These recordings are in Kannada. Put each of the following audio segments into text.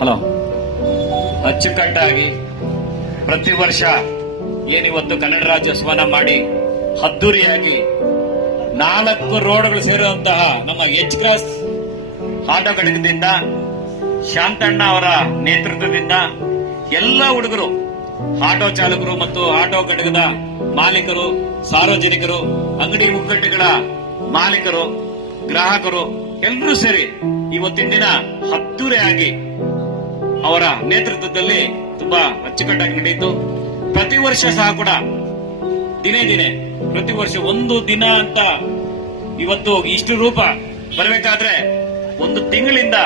ಹಲೋ, ಅಚ್ಚುಕಟ್ಟಾಗಿ ಪ್ರತಿ ವರ್ಷ ಏನಿವತ್ತು ಕನ್ನಡ ರಾಜ್ಯೋತ್ಸವನ ಮಾಡಿ ಅದ್ದೂರಿಯಾಗಿ 4 ರೋಡ್ಗಳು ಸೇರುವಂತಹ ನಮ್ಮ ಎಚ್ ಕ್ರಾಸ್ ಆಟೋ ಘಟಕದಿಂದ ಶಾಂತಣ್ಣ ಅವರ ನೇತೃತ್ವದಿಂದ ಎಲ್ಲ ಹುಡುಗರು, ಆಟೋ ಚಾಲಕರು ಮತ್ತು ಆಟೋ ಘಟಕದ ಮಾಲೀಕರು, ಸಾರ್ವಜನಿಕರು, ಅಂಗಡಿ ಮುಗ್ಗಟ್ಟುಗಳ ಮಾಲೀಕರು, ಗ್ರಾಹಕರು ಎಲ್ಲರೂ ಸೇರಿ ಇವತ್ತಿನ ದಿನ ಅದ್ದೂರಿಯಾಗಿ ಅವರ ನೇತೃತ್ವದಲ್ಲಿ ತುಂಬಾ ಅಚ್ಚುಕಟ್ಟಾಗಿ ನಡೆಯಿತು. ಪ್ರತಿ ವರ್ಷ ಸಹ ಕೂಡ ದಿನೇ ದಿನೇ ಪ್ರತಿ ವರ್ಷ ಒಂದು ದಿನ ಅಂತ ಇವತ್ತು ಇಷ್ಟು ರೂಪ ಬರಬೇಕಾದ್ರೆ 1 ತಿಂಗಳಿಂದ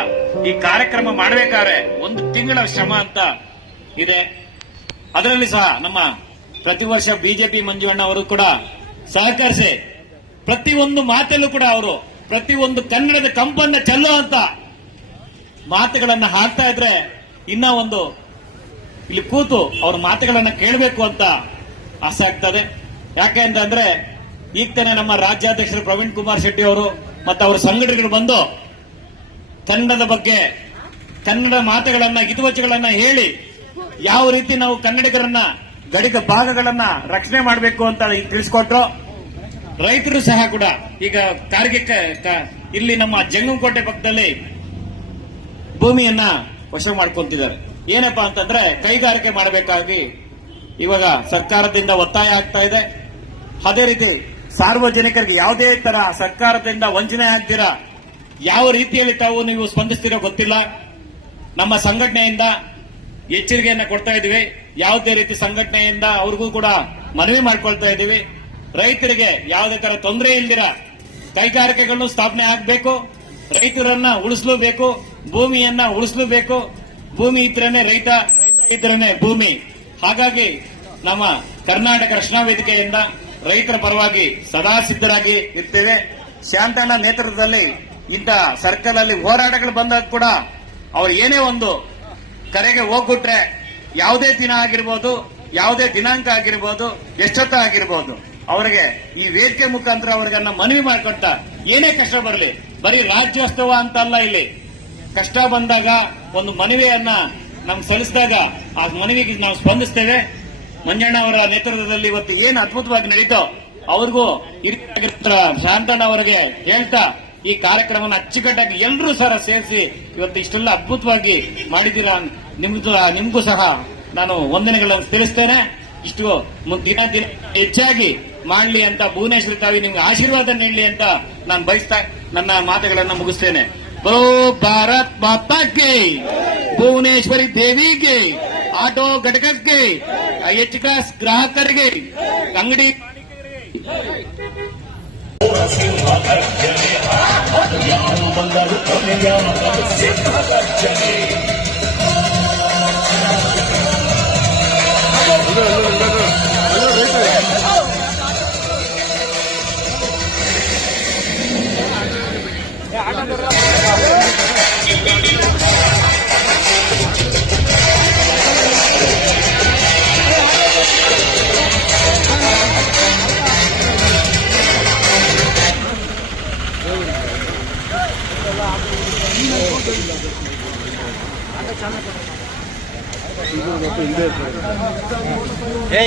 ಈ ಕಾರ್ಯಕ್ರಮ ಮಾಡಬೇಕಾದ್ರೆ 1 ತಿಂಗಳ ಶ್ರಮ ಅಂತ ಇದೆ. ಅದರಲ್ಲಿ ಸಹ ನಮ್ಮ ಪ್ರತಿ ವರ್ಷ ಬಿಜೆಪಿ ಮಂಜುಅಣ್ಣ ಅವರು ಕೂಡ ಸಹಕರಿಸಿ ಪ್ರತಿಯೊಂದು ಮಾತಲ್ಲೂ ಕೂಡ ಅವರು ಪ್ರತಿಯೊಂದು ಕನ್ನಡದ ಕಂಪನ್ನ ಚೆಲ್ಲುವಂತ ಮಾತುಗಳನ್ನ ಹಾಡ್ತಾ ಇದ್ರೆ ಇನ್ನ ಒಂದು ಇಲ್ಲಿ ಕೂತು ಅವ್ರ ಮಾತುಗಳನ್ನ ಕೇಳಬೇಕು ಅಂತ ಆಸೆ ಆಗ್ತದೆ. ಯಾಕೆ ಅಂತಂದ್ರೆ ಈಗ ತಾನೇ ನಮ್ಮ ರಾಜ್ಯಾಧ್ಯಕ್ಷರು ಪ್ರವೀಣ್ ಕುಮಾರ್ ಶೆಟ್ಟಿ ಅವರು ಮತ್ತು ಅವರ ಸಂಘಟನೆಗಳು ಬಂದು ಕನ್ನಡದ ಬಗ್ಗೆ ಕನ್ನಡ ಮಾತುಗಳನ್ನ ಹಿತವಚಗಳನ್ನ ಹೇಳಿ ಯಾವ ರೀತಿ ನಾವು ಕನ್ನಡಿಗರನ್ನ ಗಡಿಗ ಭಾಗಗಳನ್ನ ರಕ್ಷಣೆ ಮಾಡಬೇಕು ಅಂತ ತಿಳಿಸ್ಕೊಟ್ರು. ರೈತರು ಸಹ ಕೂಡ ಈಗ ಇಲ್ಲಿ ನಮ್ಮ ಜಂಗಮಕೋಟೆ ಪಕ್ಕದಲ್ಲಿ ಭೂಮಿಯನ್ನ ವಶ ಮಾಡ್ಕೊಂತಿದ್ದಾರೆ. ಏನಪ್ಪಾ ಅಂತಂದ್ರೆ ಕೈಗಾರಿಕೆ ಮಾಡಬೇಕಾಗಿ ಇವಾಗ ಸರ್ಕಾರದಿಂದ ಒತ್ತಾಯ ಆಗ್ತಾ ಇದೆ. ಅದೇ ರೀತಿ ಸಾರ್ವಜನಿಕರಿಗೆ ಯಾವುದೇ ತರ ಸರ್ಕಾರದಿಂದ ವಂಚನೆ ಆಗ್ತೀರಾ ಯಾವ ರೀತಿಯಲ್ಲಿ ನೀವು ಸ್ಪಂದಿಸ್ತೀರೋ ಗೊತ್ತಿಲ್ಲ. ನಮ್ಮ ಸಂಘಟನೆಯಿಂದ ಎಚ್ಚರಿಕೆಯನ್ನ ಕೊಡ್ತಾ ಇದೀವಿ. ಯಾವುದೇ ರೀತಿ ಸಂಘಟನೆಯಿಂದ ಅವ್ರಿಗೂ ಕೂಡ ಮನವಿ ಮಾಡ್ಕೊಳ್ತಾ ಇದೀವಿ. ರೈತರಿಗೆ ಯಾವುದೇ ತರ ತೊಂದರೆ ಇಲ್ದಿರ ಕೈಗಾರಿಕೆಗಳನ್ನು ಸ್ಥಾಪನೆ ಆಗಬೇಕು. ರೈತರನ್ನ ಉಳಿಸಲೂಬೇಕು, ಭೂಮಿಯನ್ನ ಉಳಿಸಲೂಬೇಕು. ಭೂಮಿ ಇದ್ರೇನೆ ರೈತ, ಇದ್ರೇನೆ ಭೂಮಿ. ಹಾಗಾಗಿ ನಮ್ಮ ಕರ್ನಾಟಕ ರಕ್ಷಣಾ ವೇದಿಕೆಯಿಂದ ರೈತರ ಪರವಾಗಿ ಸದಾ ಸಿದ್ಧರಾಗಿ ಇರ್ತೇವೆ. ಶಾಂತಣ್ಣ ನೇತೃತ್ವದಲ್ಲಿ ಇಂಥ ಸರ್ಕಲ್ ಅಲ್ಲಿ ಹೋರಾಟಗಳು ಬಂದಾಗ ಕೂಡ ಅವ್ರು ಏನೇ ಒಂದು ಕರೆಗೆ ಹೋಗ್ಬಿಟ್ರೆ ಯಾವುದೇ ದಿನ ಆಗಿರ್ಬೋದು, ಯಾವುದೇ ದಿನಾಂಕ ಆಗಿರ್ಬೋದು, ಎಷ್ಟೊತ್ತ ಆಗಿರ್ಬೋದು, ಅವರಿಗೆ ಈ ವೇದಿಕೆ ಮುಖಾಂತರ ಅವ್ರಿಗನ್ನ ಮನವಿ ಮಾಡ್ಕೊಂತ ಏನೇ ಕಷ್ಟ ಬರಲಿ, ಬರೀ ರಾಜ್ಯೋತ್ಸವ ಅಂತಲ್ಲ, ಇಲ್ಲಿ ಕಷ್ಟ ಬಂದಾಗ ಒಂದು ಮನವಿಯನ್ನ ನಮ್ಗೆ ಸಲ್ಲಿಸಿದಾಗ ಆ ಮನವಿಗೆ ನಾವು ಸ್ಪಂದಿಸ್ತೇವೆ. ಮಂಜಣ್ಣ ಅವರ ನೇತೃತ್ವದಲ್ಲಿ ಇವತ್ತು ಏನು ಅದ್ಭುತವಾಗಿ ನಡೀತೋ ಅವ್ರಿಗೂ ಶಾಂತಣ್ಣ ಅವರಿಗೆ ಹೇಳ್ತಾ ಈ ಕಾರ್ಯಕ್ರಮವನ್ನು ಅಚ್ಚುಕಟ್ಟಾಗಿ ಎಲ್ಲರೂ ಸಹ ಸೇರಿಸಿ ಇವತ್ತು ಇಷ್ಟೆಲ್ಲ ಅದ್ಭುತವಾಗಿ ಮಾಡಿದ್ದೀರಾ. ನಿಮ್ಗೂ ಸಹ ನಾನು ವಂದನೆಗಳನ್ನು ತಿಳಿಸ್ತೇನೆ. ಇಷ್ಟು ದಿನ ದಿನ ಹೆಚ್ಚಾಗಿ ಮಾಡಲಿ ಅಂತ ಭುವನೇಶ್ವರಿ ತಾಯಿ ನಿಮ್ಗೆ ಆಶೀರ್ವಾದ ನೀಡಲಿ ಅಂತ ನಾನು ಬಯಸ್ತಾ ನನ್ನ ಮಾತುಗಳನ್ನು ಮುಗಿಸ್ತೇನೆ. ಬರೋ ಭಾರತ್ ಮಾತಾಕ್ಕೆ, ಭುವನೇಶ್ವರಿ ದೇವಿಗೆ, ಆಟೋ ಘಟಕಕ್ಕೆ, ಎಚ್ ಕ್ಲಾಸ್ ಗ್ರಾಹಕರಿಗೆ, ಅಂಗಡಿ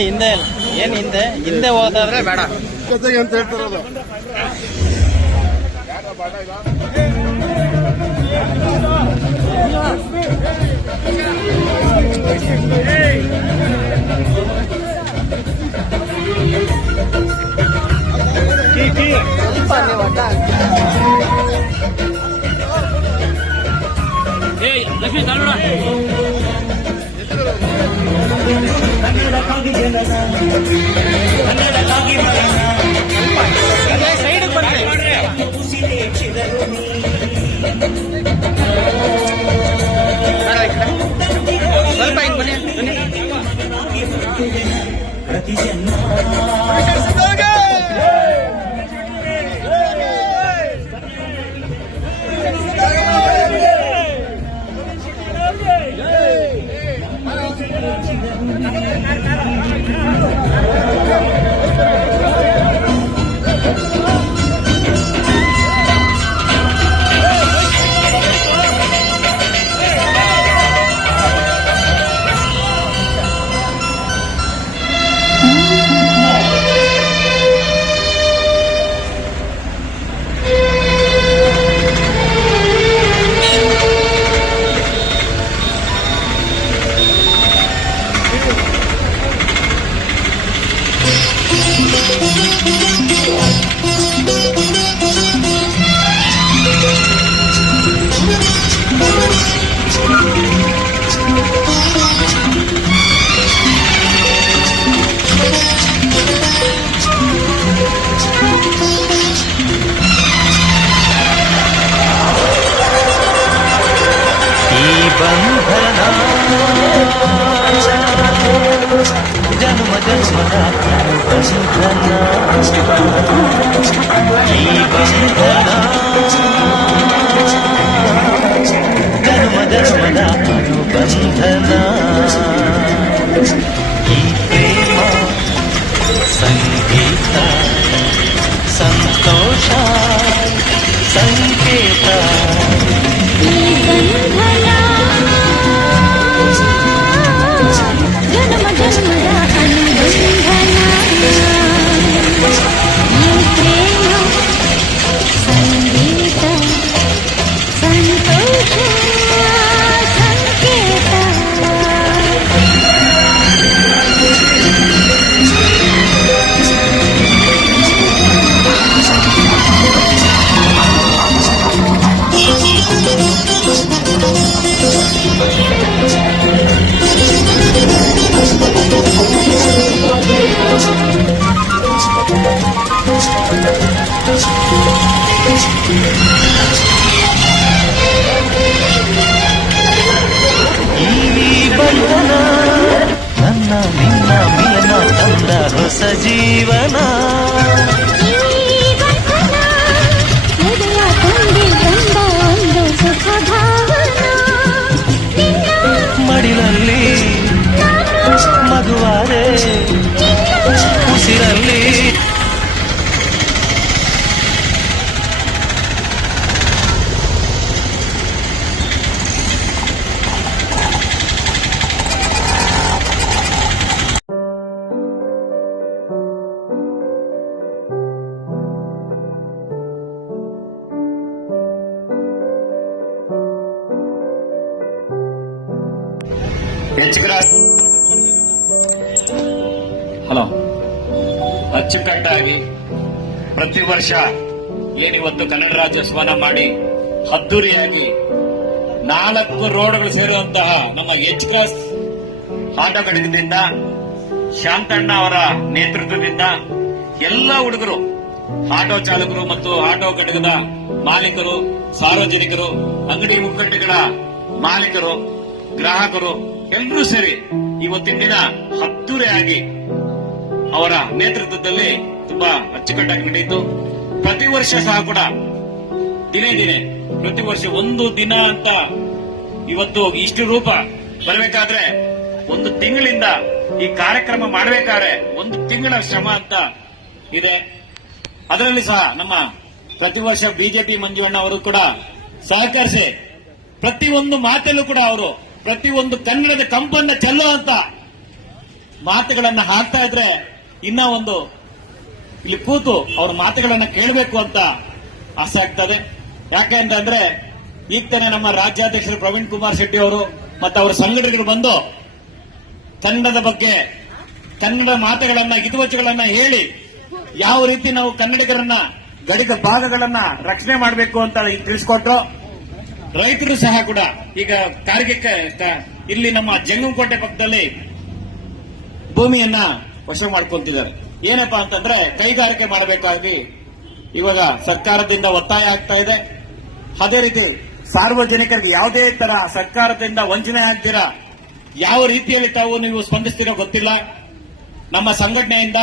ಹಿಂದೆ ಏನ್ ಹಿಂದೆ ಹೋದಾದ್ರೆ ಬೇಡ ಅಂತ ಹೇಳ್ತಾರಲ್ಲ. ಲಕ್ಷ್ಮೀ ತಾಳ್ಬೇಡ. ಸೈಡ್ ಬಂದ್ರೆ ಸ್ವಲ್ಪ ಹಿಂಗ್ ಬನ್ನಿ. ಬಂಧನ ಜನ್ಮ ಜನ್ಮದ ಬಂಧನ ಈ ಬಂಧನ ಜನ್ಮ ಜನ್ಮದ ಬಂಧನ ಈ ಪ್ರೇಮ ಸಂಗೀತ ಸಂತೋಷ ಸಂಕೇತ ಈ ಬಂಧನ ಜನ್ಮ ಜನ್ಮದ ಅನುಬಂಧನ ಈ ಪ್ರೇಮ ಸಂಗೀತ ಸಂತೋಷ ಸಂಕೇತ ಈ ಬಂಧನ ನನ್ನ ನಿನ್ನ ಮಿಲನ ತಂದ ಹೊಸ ಜೀವನ ಈ ಬಂಧನ ಹೃದಯ ತುಂಬಿ ಬಂದ ಒಂದು ಸುಖ ಭಾವನ ನಿನ್ನ ಮಡಿಲಲ್ಲಿ ಮಗುವಾರೆ ಉಸಿರಲ್ಲಿ ಹಲೋ, ಅಚ್ಚುಕಟ್ಟಾಗಿ ಪ್ರತಿ ವರ್ಷ ಏನಿವತ್ತು ಕನ್ನಡ ರಾಜ್ಯೋತ್ಸವನ ಮಾಡಿ ಅದ್ದೂರಿಯಾಗಿ 4 ರೋಡ್ಗಳು ಸೇರುವಂತಹ ನಮ್ಮ ಎಚ್ ಕ್ರಾಸ್ ಆಟೋ ಘಟಕದಿಂದ ಶಾಂತಣ್ಣ ಅವರ ನೇತೃತ್ವದಿಂದ ಎಲ್ಲ ಹುಡುಗರು, ಆಟೋ ಚಾಲಕರು ಮತ್ತು ಆಟೋ ಘಟಕದ ಮಾಲೀಕರು, ಸಾರ್ವಜನಿಕರು, ಅಂಗಡಿ ಮುಗ್ಗಟ್ಟುಗಳ ಮಾಲೀಕರು, ಗ್ರಾಹಕರು ಎಲ್ಲರೂ ಸೇರಿ ಇವತ್ತಿನ ದಿನ ಅದ್ದೂರಿಯಾಗಿ ಅವರ ನೇತೃತ್ವದಲ್ಲಿ ತುಂಬಾ ಅಚ್ಚುಕಟ್ಟಾಗಿ ನಡೆಯಿತು. ಪ್ರತಿ ವರ್ಷ ಸಹ ಕೂಡ ದಿನೇ ದಿನೇ ಪ್ರತಿ ವರ್ಷ ಒಂದು ದಿನ ಅಂತ ಇವತ್ತು ಇಷ್ಟು ರೂಪ ಬರಬೇಕಾದ್ರೆ 1 ತಿಂಗಳಿಂದ ಈ ಕಾರ್ಯಕ್ರಮ ಮಾಡಬೇಕಾದ್ರೆ 1 ತಿಂಗಳ ಶ್ರಮ ಅಂತ ಇದೆ. ಅದರಲ್ಲಿ ಸಹ ನಮ್ಮ ಪ್ರತಿ ವರ್ಷ ಬಿಜೆಪಿ ಮಂಜುವಣ್ಣ ಅವರು ಕೂಡ ಸಹಕರಿಸಿ ಪ್ರತಿಯೊಂದು ಮಾತಲ್ಲೂ ಕೂಡ ಅವರು ಪ್ರತಿಯೊಂದು ಕನ್ನಡದ ಕಂಪನ್ನ ಚೆಲ್ಲುವಂತ ಮಾತುಗಳನ್ನ ಹಾಡ್ತಾ ಇದ್ರೆ ಇನ್ನ ಒಂದು ಇಲ್ಲಿ ಕೂತು ಅವ್ರ ಮಾತುಗಳನ್ನ ಕೇಳಬೇಕು ಅಂತ ಆಸೆ ಆಗ್ತದೆ. ಯಾಕೆ ಅಂತಂದ್ರೆ ಈಗ ತಾನೇ ನಮ್ಮ ರಾಜ್ಯಾಧ್ಯಕ್ಷರು ಪ್ರವೀಣ್ ಕುಮಾರ್ ಶೆಟ್ಟಿ ಅವರು ಮತ್ತು ಅವರ ಸಂಘಟನೆಗಳು ಬಂದು ಕನ್ನಡದ ಬಗ್ಗೆ ಕನ್ನಡ ಮಾತುಗಳನ್ನ ಹಿತವಚುಗಳನ್ನ ಹೇಳಿ ಯಾವ ರೀತಿ ನಾವು ಕನ್ನಡಿಗರನ್ನ ಗಡಿಗ ಭಾಗಗಳನ್ನ ರಕ್ಷಣೆ ಮಾಡಬೇಕು ಅಂತ ತಿಳಿಸ್ಕೊಟ್ರು. ರೈತರು ಸಹ ಕೂಡ ಈಗ ಇಲ್ಲಿ ನಮ್ಮ ಜಂಗಮಕೋಟೆ ಪಕ್ಕದಲ್ಲಿ ಭೂಮಿಯನ್ನ ವಶ ಮಾಡ್ಕೊಂತಿದ್ದಾರೆ. ಏನಪ್ಪಾ ಅಂತಂದ್ರೆ ಕೈಗಾರಿಕೆ ಮಾಡಬೇಕಾಗಿ ಇವಾಗ ಸರ್ಕಾರದಿಂದ ಒತ್ತಾಯ ಆಗ್ತಾ ಇದೆ. ಅದೇ ರೀತಿ ಸಾರ್ವಜನಿಕರಿಗೆ ಯಾವುದೇ ತರ ಸರ್ಕಾರದಿಂದ ವಂಚನೆ ಆಗ್ತೀರಾ ಯಾವ ರೀತಿಯಲ್ಲಿ ತಾವು ನೀವು ಸ್ಪಂದಿಸ್ತೀರೋ ಗೊತ್ತಿಲ್ಲ. ನಮ್ಮ ಸಂಘಟನೆಯಿಂದ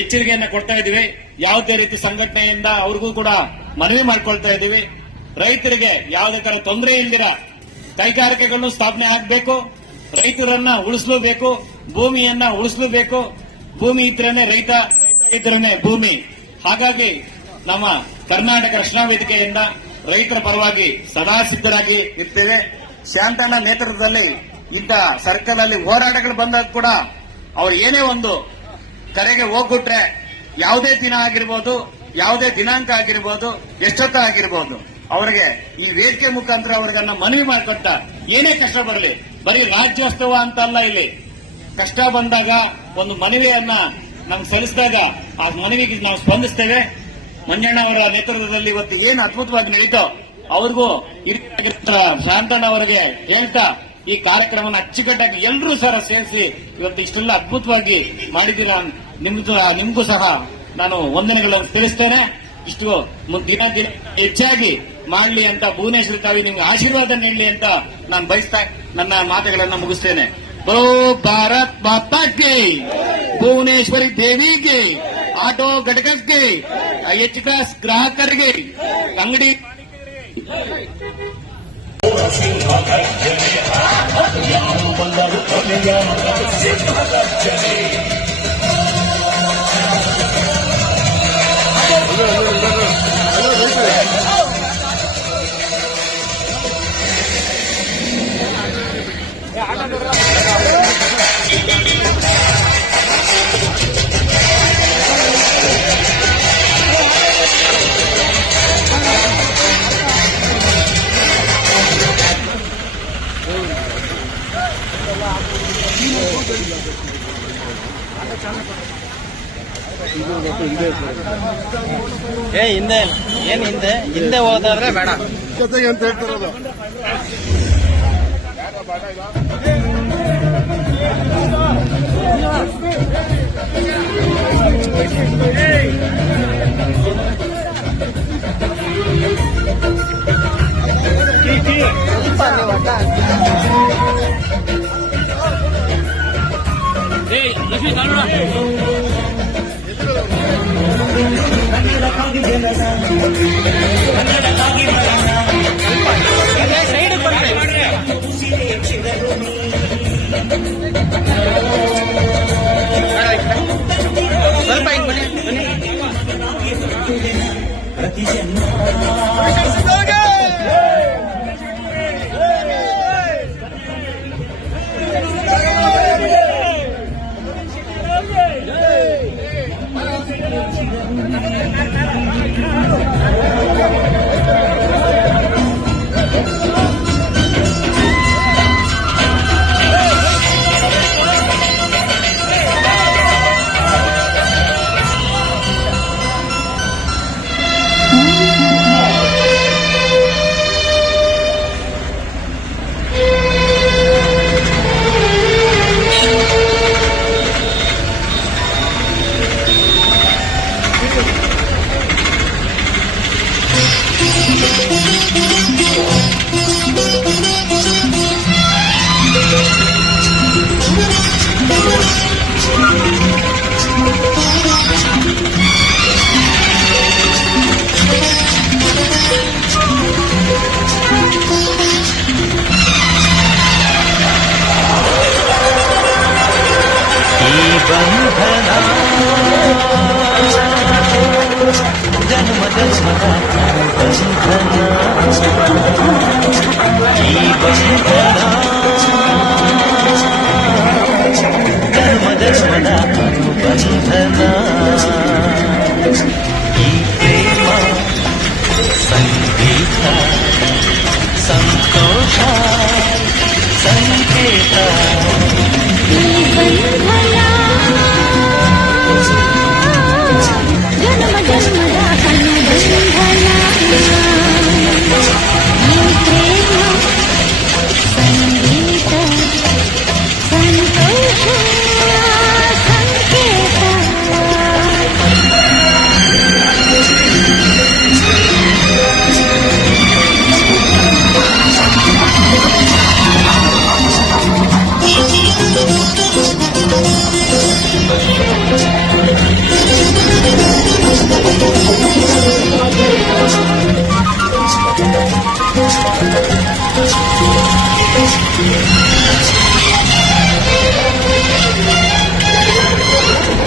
ಎಚ್ಚರಿಕೆಯನ್ನ ಕೊಡ್ತಾ ಇದೀವಿ. ಯಾವುದೇ ರೀತಿ ಸಂಘಟನೆಯಿಂದ ಅವ್ರಿಗೂ ಕೂಡ ಮನವಿ ಮಾಡ್ಕೊಳ್ತಾ ಇದೀವಿ. ರೈತರಿಗೆ ಯಾವುದೇ ತರ ತೊಂದರೆ ಇಲ್ದಿರ ಕೈಗಾರಿಕೆಗಳನ್ನು ಸ್ಥಾಪನೆ ಆಗಬೇಕು. ರೈತರನ್ನ ಉಳಿಸಲೇಬೇಕು, ಭೂಮಿಯನ್ನ ಉಳಿಸಲೇಬೇಕು. ಭೂಮಿ ಇದ್ರೇನೆ ರೈತ ಇದ್ರೇನೆ ಭೂಮಿ. ಹಾಗಾಗಿ ನಮ್ಮ ಕರ್ನಾಟಕ ರಕ್ಷಣಾ ವೇದಿಕೆಯಿಂದ ರೈತರ ಪರವಾಗಿ ಸದಾ ಸಿದ್ಧರಾಗಿ ಇರ್ತೇವೆ. ಶಾಂತಣ್ಣ ನೇತೃತ್ವದಲ್ಲಿ ಇಂಥ ಸರ್ಕಲ್ ಅಲ್ಲಿ ಹೋರಾಟಗಳು ಬಂದಾಗ ಕೂಡ ಅವ್ರು ಏನೇ ಒಂದು ಕರೆಗೆ ಹೋಗ್ಬಿಟ್ರೆ ಯಾವುದೇ ದಿನ ಆಗಿರ್ಬೋದು, ಯಾವುದೇ ದಿನಾಂಕ ಆಗಿರ್ಬೋದು, ಎಷ್ಟೊತ್ತ ಆಗಿರ್ಬೋದು, ಅವರಿಗೆ ಈ ವೇದಿಕೆ ಮುಖಾಂತರ ಅವ್ರಿಗನ್ನ ಮನವಿ ಮಾಡ್ಕೊತ ಏನೇ ಕಷ್ಟ ಬರಲಿ, ಬರೀ ರಾಜ್ಯೋತ್ಸವ ಅಂತಲ್ಲ, ಇಲ್ಲಿ ಕಷ್ಟ ಬಂದಾಗ ಒಂದು ಮನವಿಯನ್ನ ನಮ್ಗೆ ಸಲ್ಲಿಸಿದಾಗ ಆ ಮನವಿಗೆ ನಾವು ಸ್ಪಂದಿಸ್ತೇವೆ. ಮಂಜಣ್ಣ ಅವರ ನೇತೃತ್ವದಲ್ಲಿ ಇವತ್ತು ಏನು ಅದ್ಭುತವಾಗಿ ನಡೀತೋ ಅವ್ರಿಗೂ ಶಾಂತಣ್ಣ ಅವರಿಗೆ ಹೇಳ್ತಾ ಈ ಕಾರ್ಯಕ್ರಮವನ್ನು ಅಚ್ಚುಕಟ್ಟಾಗಿ ಎಲ್ಲರೂ ಸಹ ಸೇರಿಸಿ ಇವತ್ತು ಇಷ್ಟೆಲ್ಲ ಅದ್ಭುತವಾಗಿ ಮಾಡಿದ್ದೀರಾ. ನಿಮಗೂ ಸಹ ನಾನು ವಂದನೆಗಳನ್ನು ತಿಳಿಸ್ತೇನೆ. ಇಷ್ಟು ದಿನ ಹೆಚ್ಚಾಗಿ ಮಾಡ್ಲಿ ಅಂತ ಭುವನೇಶ್ವರಿ ತಾಯಿ ನಿಮ್ಗೆ ಆಶೀರ್ವಾದ ನೀಡಲಿ ಅಂತ ನಾನು ಬಯಸ್ತಾ ನನ್ನ ಮಾತುಗಳನ್ನ ಮುಗಿಸ್ತೇನೆ. ಬೋ ಭಾರತ್ ಮಾತಾ ಕಿ, ಭುವನೇಶ್ವರಿ ದೇವಿಗೆ, ಆಟೋ ಘಟಕಕ್ಕೆ, ಎಚ್ ಕ್ಲಾಸ್ ಗ್ರಾಹಕರಿಗೆ, ಅಂಗಡಿ ಏ ಹಿಂದೆ ಏನ್ ಹಿಂದೆ ಹಿಂದೆ ಹೋದಾದ್ರೆ ಬೇಡ. ಜೊತೆಗೆ ಅಂತ ಹೇಳ್ತಾರಲ್ಲ. ಸೈಡ್ ಬರ್ರಿ. ಸ್ವಲ್ಪ ಹಿಂಗ್ ಬನ್ನಿ. ಬಂಧನ ಜನ್ಮದ ಬಂಧನ, ಈ ಬಂಧನ ಜನ್ಮದ ಬಂಧನ, ಈ ಪ್ರೇಮ ಸಂಗೀತ ಸಂತೋಷ ಸಂಕೇತ. ಜನ್ಮ ಜನ್ಮದ ಅನುಬಂಧನ, ಈ ಪ್ರೇಮ ಸಂಗೀತ ಸಂತೋಷ ಸಂಕೇತ.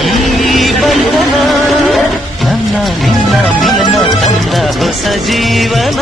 ಈ ಬಂಧನ ನನ್ನ ನಿನ್ನ ಮಿಲನ ತಂದ ಹೊಸ ಜೀವನ.